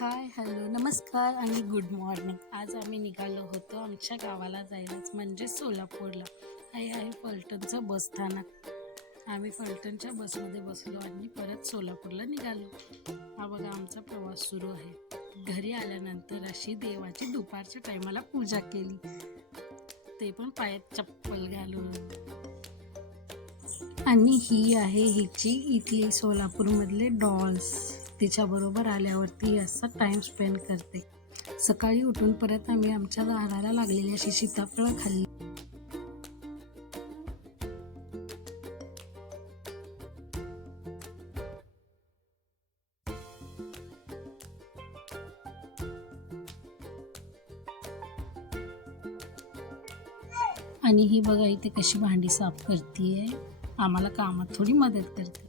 हाय, hello, नमस्कार आणि good morning. आज आम्ही निघालो होतो आमच्या गावाला जायलाच म्हणजे सोलापूरला. हे आहे फलटणचं बसस्थानक. आम्ही फलटणच्या बसमध्ये बसलो आणि परत सोलापूरला निघालो. हा बघा आमचा प्रवास सुरू आहे. घरी आल्यानंतर अशी देवाची दुपारच्या टायमाला पूजा केली, ते पण पायात चप्पल घालून. आणि ही आहे हिची इथली सोलापूरमधले डॉल्स. तिच्याबरोबर आल्यावरती असा टाइम स्पेंड करते. सकाळी उठून परत आम्ही आमच्या दाराला लागलेली अशी सीताफळं खाल्ली. आणि ही बघा इथे कशी भांडी साफ करते, आम्हाला कामात थोडी मदत करते.